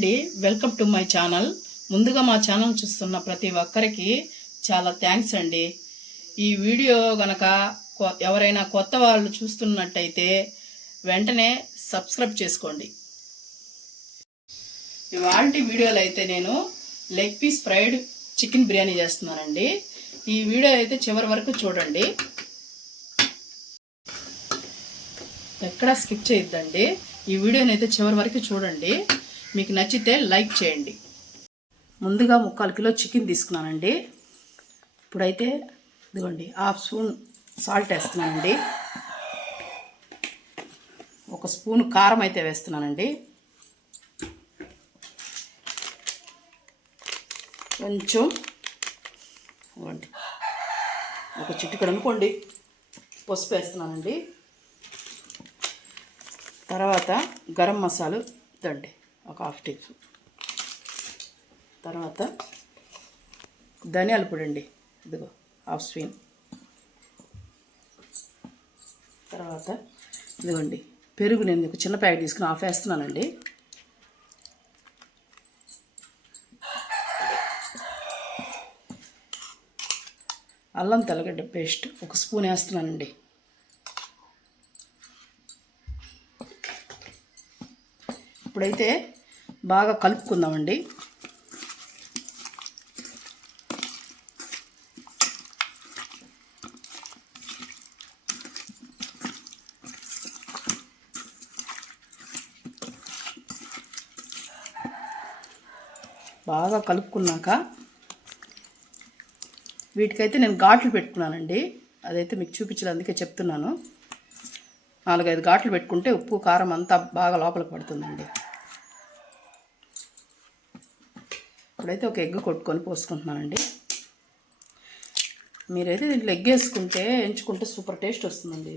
అండి, welcome to my channel. ముందుగా మా ఛానల్ చూస్తున్న ప్రతి ఒక్కరికి చాలా థ్యాంక్స్ అండి. ఈ వీడియో గనక ఎవరైనా కొత్త వాళ్ళు చూస్తున్నట్టయితే వెంటనే సబ్స్క్రైబ్ చేసుకోండి. ఇవాళ వీడియోలో అయితే నేను leg piece fried chicken biryani చేస్తున్నానండి. ఈ వీడియో అయితే చివరి వరకు చూడండి, ఎక్కడా స్కిప్ చేయొద్దండి. ఈ వీడియోని అయితే చివరి వరకు చూడండి, మీకు నచ్చితే లైక్ చేయండి. ముందుగా 3/4 కిలో చికెన్ తీసుకున్నానండి. ఇప్పుడైతే ఇదిగోండి 1/2 స్పూన్ సాల్ట్ వేస్తున్నానండి. 1 స్పూన్ కారం అయితే వేస్తున్నానండి. కొంచెం ఇవ్వండి, 1 చిటికెడు అనుకోండి పసుపు వేస్తున్నానండి. తర్వాత గరం మసాలా ఇదండి 1/2 టీ స్పూన్. తర్వాత ధనియాల పొడి అండి, ఇదిగో 1/2 స్పూన్. తర్వాత ఇదిగోండి పెరుగు, నేను ఒక చిన్న ప్యాకెట్ తీసుకుని 1/2 వేస్తున్నానండి. అల్లం తెల్లగడ్డ పేస్ట్ 1 స్పూన్ వేస్తున్నానండి. ఇప్పుడైతే బాగా కలుపుకుందామండి. బాగా కలుపుకున్నాక వీటికైతే నేను ఘాట్లు పెట్టుకున్నానండి. అదైతే మీకు చూపించలేదు, అందుకే చెప్తున్నాను. 4-5 ఘాట్లు పెట్టుకుంటే ఉప్పు కారం అంతా బాగా లోపలికి పడుతుందండి. ఇప్పుడైతే ఒక ఎగ్ కొట్టుకొని పోసుకుంటున్నానండి. మీరైతే దీంట్లో ఎగ్ వేసుకుంటే ఎంచుకుంటే సూపర్ టేస్ట్ వస్తుందండి.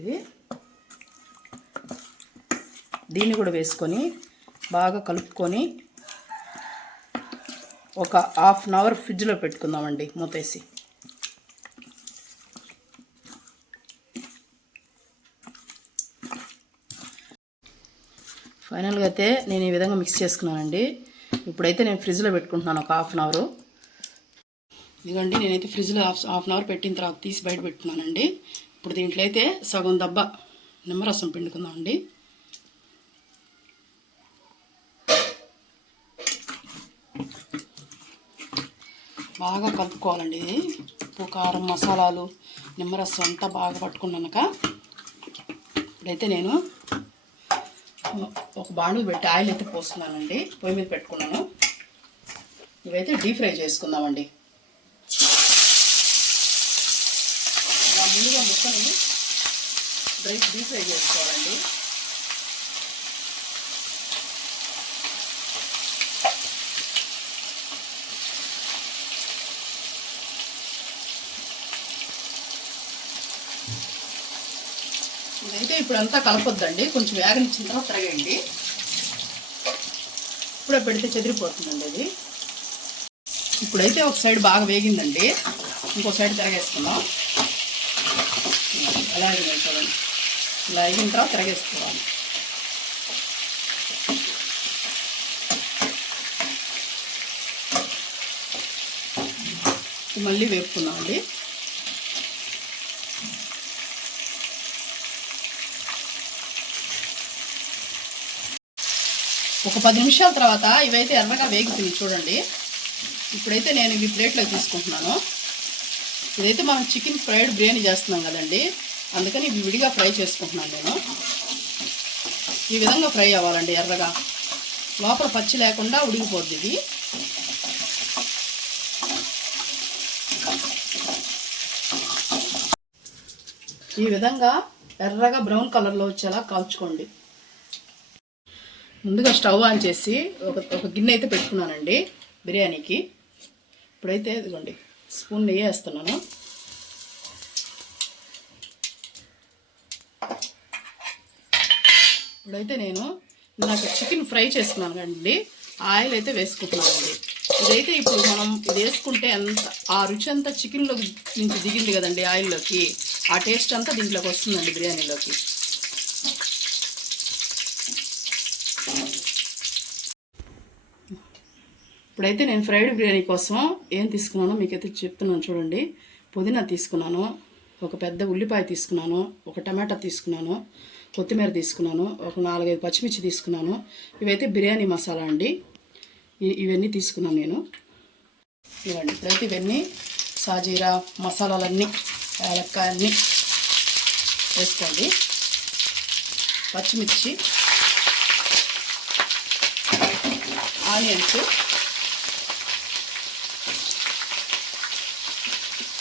దీన్ని కూడా వేసుకొని బాగా కలుపుకొని ఒక 1/2 అవర్ ఫ్రిడ్జ్లో పెట్టుకుందామండి మూతేసి. ఫైనల్గా అయితే నేను ఈ విధంగా మిక్స్ చేసుకున్నానండి. ఇప్పుడైతే నేను ఫ్రిడ్జ్లో పెట్టుకుంటున్నాను ఒక 1/2 అవర్. ఇదిగోండి నేనైతే ఫ్రిడ్జ్లో 1/2 అవర్ పెట్టిన తర్వాత తీసి బయట పెట్టుకున్నానండి. ఇప్పుడు దీంట్లో అయితే సగం దబ్బ నిమ్మరసం పిండుకుందామండి. బాగా కలుపుకోవాలండి. ఇది ఉప్పు కారం మసాలాలు నిమ్మరసం అంతా బాగా పట్టుకున్నాక ఇప్పుడైతే నేను ఒక బాండులు పెట్టి ఆయిల్ అయితే పోస్తున్నానండి. పొయ్యి మీద పెట్టుకున్నాను. ఇవైతే డీప్ ఫ్రై చేసుకుందామండి. ఇలా ముందుగా ముక్కని డీప్ ఫ్రై చేసుకోవాలండి. ఇదైతే ఇప్పుడంతా కలపొద్దండి, కొంచెం వేగనిచ్చిన తర్వాత తిరగండి. ఇప్పుడే పెడితే చెదిరిపోతుందండి అది. ఇప్పుడైతే ఒక సైడ్ బాగా వేగిందండి, ఇంకో సైడ్ తిరగేసుకుందాం. అలాగే చూడండి, ఇలా వేగిన తర్వాత తిరగేసుకోవాలి. మళ్ళీ వేపుకుందామండి. ఒక 10 నిమిషాల తర్వాత ఇవైతే ఎర్రగా వేగుతుంది చూడండి. ఇప్పుడైతే నేను ఇవి ప్లేట్లో తీసుకుంటున్నాను. ఇదైతే మనం చికెన్ ఫ్రైడ్ బిర్యానీ చేస్తున్నాం కదండి, అందుకని ఇవి విడిగా ఫ్రై చేసుకుంటున్నాను నేను. ఈ విధంగా ఫ్రై అవ్వాలండి, ఎర్రగా, లోపల పచ్చి లేకుండా ఉడికిపోద్ది ఇది. ఈ విధంగా ఎర్రగా బ్రౌన్ కలర్లో వచ్చేలా కాల్చుకోండి. ముందుగా స్టవ్ ఆన్ చేసి ఒక గిన్నె అయితే పెట్టుకున్నానండి బిర్యానీకి. ఇప్పుడైతే ఇదిగోండి స్పూన్ నెయ్యి వేస్తున్నాను. ఇప్పుడైతే నేను నాకు చికెన్ ఫ్రై చేసుకున్నాను కండి, ఆయిల్ అయితే వేసుకుంటున్నానండి. ఇదైతే ఇప్పుడు మనం ఇది వేసుకుంటే అంత ఆ రుచి అంతా చికెన్లో నుంచి దిగింది కదండి ఆయిల్లోకి, ఆ టేస్ట్ అంతా దీంట్లోకి వస్తుందండి బిర్యానీలోకి. ఇప్పుడైతే నేను ఫ్రైడ్ బిర్యానీ కోసం ఏం తీసుకున్నానో మీకైతే చెప్తున్నాను చూడండి. పుదీనా తీసుకున్నాను, ఒక పెద్ద ఉల్లిపాయ తీసుకున్నాను, ఒక టమాటా తీసుకున్నాను, కొత్తిమీర తీసుకున్నాను, ఒక 4-5 పచ్చిమిర్చి తీసుకున్నాను. ఇవైతే బిర్యానీ మసాలా అండి. ఇవన్నీ తీసుకున్నాను నేను. ఇవ్వండి. ఇప్పుడైతే ఇవన్నీ సాజీరా మసాలాలన్నీ యాలక్కాయ అన్నీ వేసుకోండి. పచ్చిమిర్చి, ఆనియన్స్,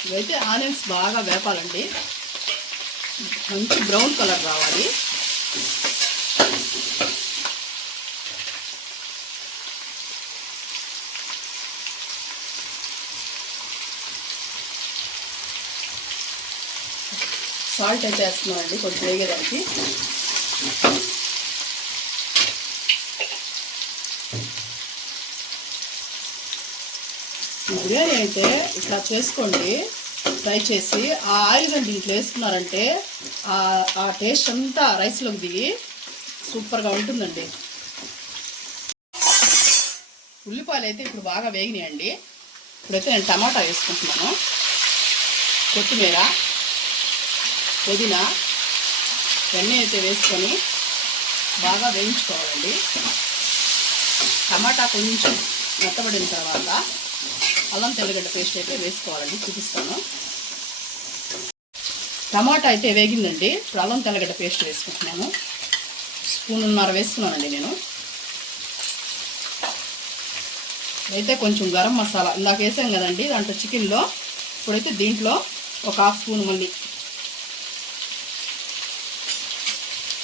ఇవైతే ఆనియన్స్ బాగా వేపాలండి, మంచి బ్రౌన్ కలర్ రావాలి. సాల్ట్ అయితే వేస్తున్నామండి కొంచెం వేగేదానికి. బిర్యానీ అయితే ఇట్లా చేసుకోండి, ఫ్రై చేసి ఆ ఆయిల్ కానీ దీంట్లో వేసుకున్నారంటే ఆ టేస్ట్ అంతా రైస్లోకి దిగి సూపర్గా ఉంటుందండి. ఉల్లిపాయలు అయితే ఇప్పుడు బాగా వేగినాయండి. ఇప్పుడైతే నేను టమాటా వేసుకుంటున్నాను, కొత్తిమీర, పుదీనా ఇవన్నీ అయితే వేసుకొని బాగా వేయించుకోవాలండి. టమాటా కొంచెం మెత్తబడిన తర్వాత అల్లం తెల్లగడ్డ పేస్ట్ అయితే వేసుకోవాలండి, చూపిస్తాను. టమాటా అయితే వేగిందండి. ఇప్పుడు అల్లం తెల్లగడ్డ పేస్ట్ వేసుకుంటున్నాను. 1.5 స్పూన్ వేసుకున్నానండి నేను. అయితే కొంచెం గరం మసాలా ఇందాక వేసాం కదండి దాంట్లో చికెన్లో, ఇప్పుడైతే దీంట్లో ఒక 1/2 స్పూన్ మళ్ళీ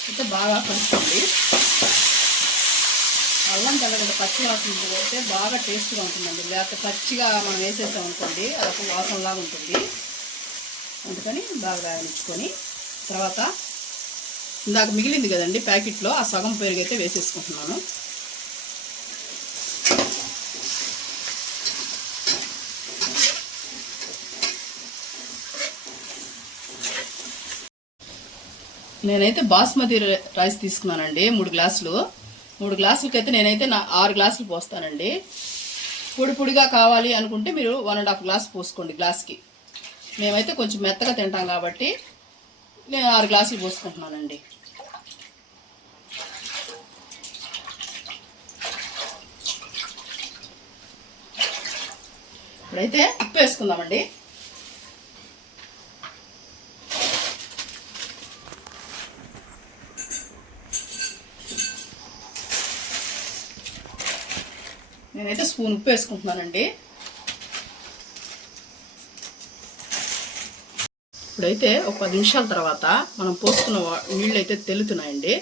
అయితే బాగా కలుపుకోండి. అల్లం తెల్లగడ్డ పచ్చి వాసన అయితే బాగా టేస్ట్గా ఉంటుందండి. లేకపోతే పచ్చిగా మనం వేసేసాం అనుకోండి అదొక వాసనలాగా ఉంటుంది. అందుకని బాగా వేయించుకొని తర్వాత ఇందాక మిగిలింది కదండి ప్యాకెట్లో ఆ సగం పెరుగు అయితే వేసేసుకుంటున్నాను. నేనైతే బాస్మతి రైస్ తీసుకున్నానండి 3 గ్లాసులు. 3 గ్లాసులకి అయితే నేనైతే 6 గ్లాసులు పోస్తానండి. పొడి పొడిగా కావాలి అనుకుంటే మీరు 1.5 గ్లాస్ పోసుకోండి గ్లాస్కి. మేమైతే కొంచెం మెత్తగా తింటాం కాబట్టి నేను 6 గ్లాసులు పోసుకుంటున్నానండి. ఇప్పుడైతే ఉప్పు వేసుకుందామండి. నేనైతే 1 స్పూన్ ఉప్పు వేసుకుంటున్నానండి. ఇప్పుడైతే ఒక 10 నిమిషాల తర్వాత మనం పోసుకున్న నీళ్ళు అయితే తెల్లుతున్నాయండి.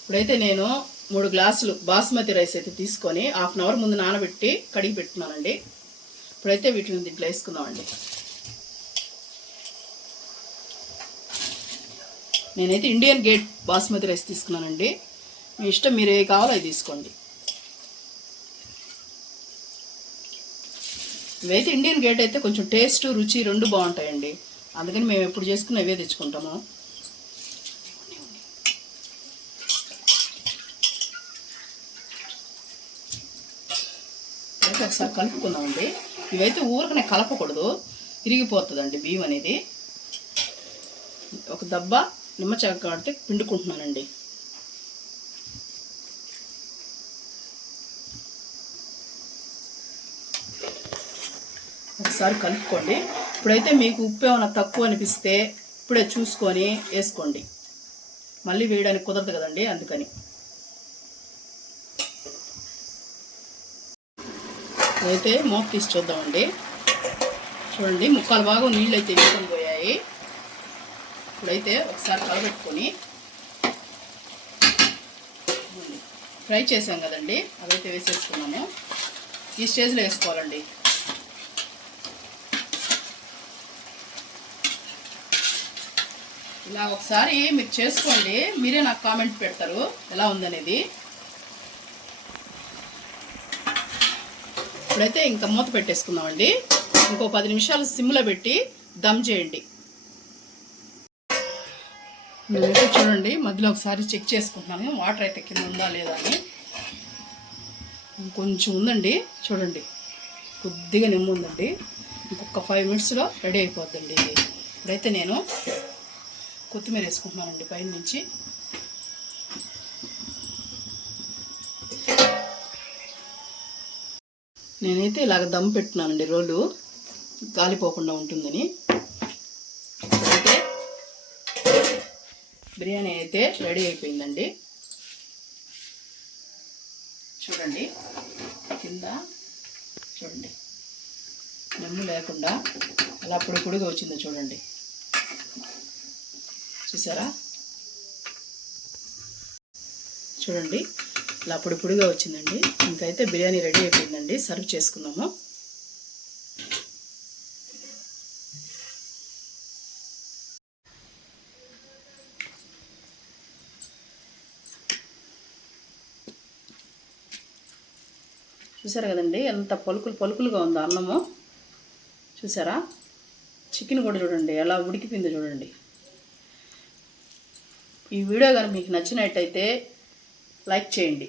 ఇప్పుడైతే నేను 3 గ్లాసులు బాస్మతి రైస్ అయితే తీసుకొని 1/2 అవర్ ముందు నానబెట్టి కడిగి పెట్టుకున్నానండి. ఇప్పుడైతే వీటిని దీంట్లో వేసుకుందామండి. నేనైతే ఇండియన్ గేట్ బాస్మతి రైస్ తీసుకున్నానండి. మీ ఇష్టం, మీరు ఏ కావాలో అవి తీసుకోండి. ఇవైతే ఇండియన్ గేట్ అయితే కొంచెం టేస్ట్ రుచి 2 బాగుంటాయండి. అందుకని మేము ఎప్పుడు చేసుకున్న ఇవే తెచ్చుకుంటాము. అయితే ఒకసారి కలుపుకుందామండి. ఇవైతే ఊరకనే కలపకూడదు, ఇరిగిపోతుందండి బియ్యం అనేది. ఒక దబ్బ నిమ్మచెక్క కడితే పిండుకుంటున్నానండి. ఒకసారి కలుపుకోండి. ఇప్పుడైతే మీకు ఉప్పు ఏమైనా తక్కువ అనిపిస్తే ఇప్పుడే చూసుకొని వేసుకోండి, మళ్ళీ వేయడానికి కుదరదు కదండి, అందుకని. అయితే మూత తీసి చూద్దామండి. చూడండి, ముక్కాలు భాగం నీళ్ళు అయితే వేసుకొని పోయాయి. ఇప్పుడైతే ఒకసారి కలబెట్టుకొని ఫ్రై చేసాం కదండి అదైతే వేసేసుకున్నాము. ఈ స్టేజ్లో వేసుకోవాలండి. ఇలా ఒకసారి మీరు చేసుకోండి, మీరే నాకు కామెంట్ పెడతారు ఎలా ఉందనేది. ఇప్పుడైతే ఇంకా మూత పెట్టేసుకుందామండి. ఇంకో 10 నిమిషాలు సిమ్లో పెట్టి దమ్ చేయండి. నేనైతే చూడండి మధ్యలో ఒకసారి చెక్ చేసుకుంటున్నాను వాటర్ అయితే కింద ఉందా లేదా అని. కొంచెం ఉందండి, చూడండి కొద్దిగా నిమ్మ ఉందండి. ఇంకొక 5 మినిట్స్లో రెడీ అయిపోద్దండి ఇది. ఇప్పుడైతే నేను కొత్తిమీర వేసుకుంటున్నానండి పైన నుంచి. నేనైతే ఇలాగ దమ్ పెట్టున్నానండి, రోలు గాలిపోకుండా ఉంటుందని. అయితే బిర్యానీ అయితే రెడీ అయిపోయిందండి. చూడండి కింద చూడండి నెమ్ము లేకుండా అలా పొడిగా వచ్చిందో చూడండి, చూసారా? చూడండి ఇలా పొడిగా వచ్చిందండి. ఇంకైతే బిర్యానీ రెడీ అయిపోయిందండి, సర్వ్ చేసుకుందాము. చూసారు కదండి ఎంత పలుకులుగా ఉందో అన్నము, చూసారా? చికెన్ కూడా చూడండి ఎలా ఉడికిపోయిందో చూడండి. ఈ వీడియో కనుక మీకు నచ్చినట్టయితే లైక్ చేయండి.